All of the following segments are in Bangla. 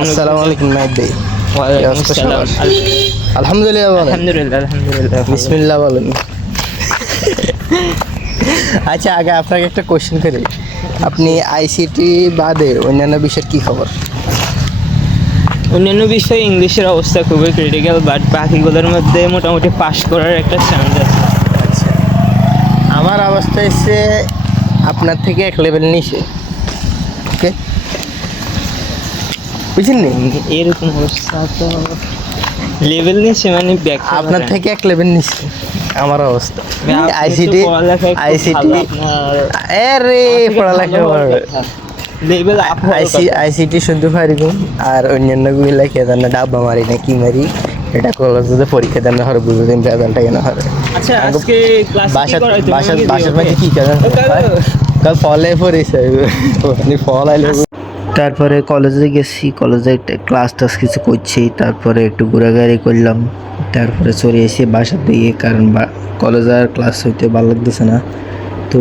আসসালামু আলাইকুম নাইট ভাই। আলহামদুলিল্লাহ বলেন। আলহামদুলিল্লাহ বিসমিল্লাহ বলেন। আচ্ছা, আগে আপনাকে একটা কোশ্চেন করি, আপনি আইসিটি বাদে অন্যান্য বিষয়ের কি খবর? অন্যান্য বিষয়ে ইংলিশের অবস্থা খুবই ক্রিটিক্যাল, বাট বাকিগুলোর মধ্যে মোটামুটি পাস করার একটা চান্স আছে। আচ্ছা, আমার অবস্থা হচ্ছে আপনার থেকে এক লেভেল নিচে। ওকে, বুঝলেন? এরকম অবস্থা তো লেভেল নিচ্ছে, মানে আপনার থেকে এক লেভেল নিচে আমার অবস্থা। আইসিটি আরে পড়ালেখা লেভেল আইসিটি শুনতে পারি আর অন্যান্য গুলা কে জানে ডাব্বা মারি না কি মারি, এটা কলেজে পরীক্ষা দেন হয় বুঝবেন রেজাল্টটা কেন হয়। আচ্ছা, আজকে ক্লাস কি করাইতে বাসার মধ্যে কি করেন কাল ফলে পড়েছে ফল আইলো। তারপরে কলেজে গেছি, কলেজে ক্লাস টাস কিছু করছি, তারপরে একটু ঘোরাঘুরি করলাম, তারপরে চলে এসে বাসার দিকে, কারণ কলেজ আর ক্লাস হইতে ভালো লাগতেছে না, তো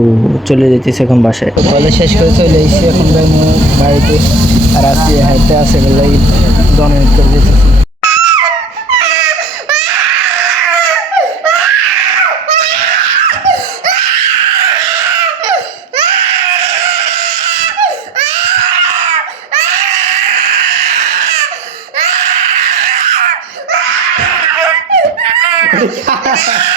চলে যেতেছি এখন বাসায়। কলেজ শেষ করে চলে এসেছি এখন বাড়িতে, আর আসি হাইতে আসে বলে 10 মিনিট করে যেতেছি। Salah.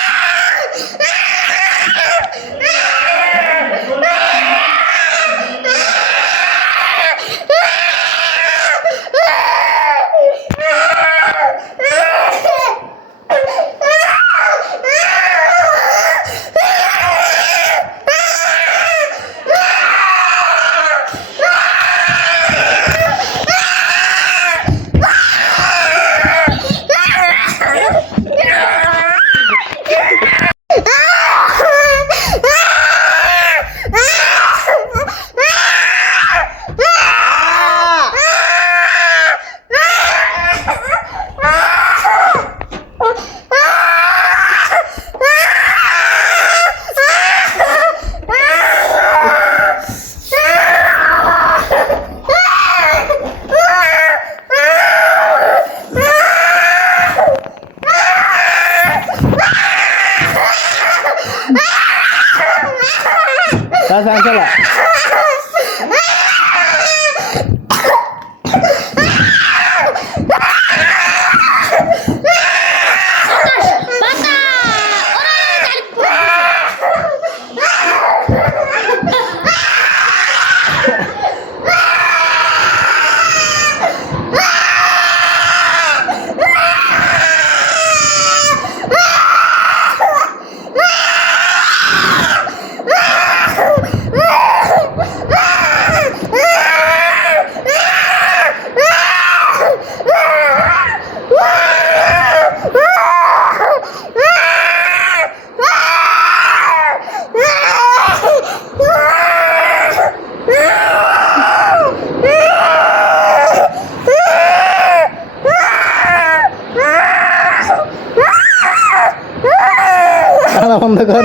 বন্ধ কর,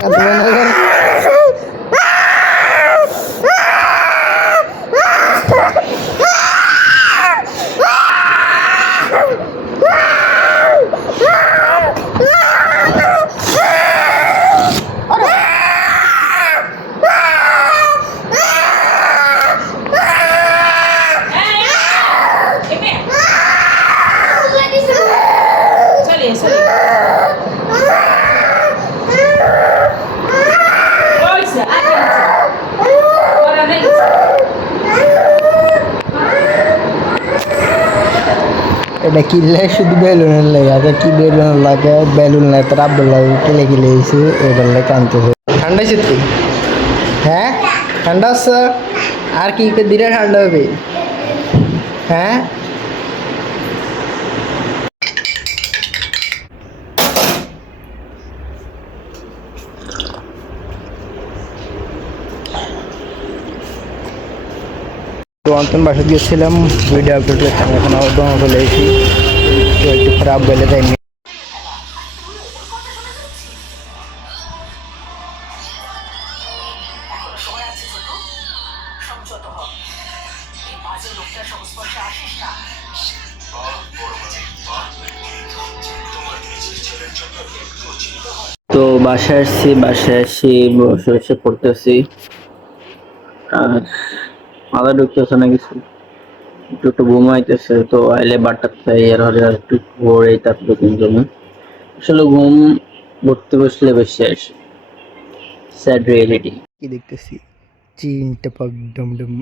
বন্ধ কর। এটা কিনলে শুধু বেলুনের লাগে, আচ্ছা কি বেলুন লাগে, বেলুন লাগে তোর আব্দুল লাগে কিলে কিলে এসে এবার লাগে আনতেছে। ঠান্ডা আছে তুই? হ্যাঁ ঠান্ডা আছে, আর কি দিলে ঠান্ডা হবে? হ্যাঁ অন্তন বাসায় গিয়েছিলাম, ভিডিও আপলোড করছিলাম, এখন আবার দমা চলে এসেছি, তো একটু খারাপ বলে তাই নিয়ে। তো বাসায় আসছি, বাসায় এসে বসে বসে পড়তেছি, আর মাথা ঢুকতেছে না কিছু, একটু একটু ঘুমাইতেছে। তো আইলে বারটা খাই আর হলে আর একটু ভোরেই তারপরে ঘুম জমে। আসলে ঘুম পড়তে বসলে বেশি আসে, স্যাড রিয়েলিটি। কি দেখতেছি, চিনটা পাক ডম ডম।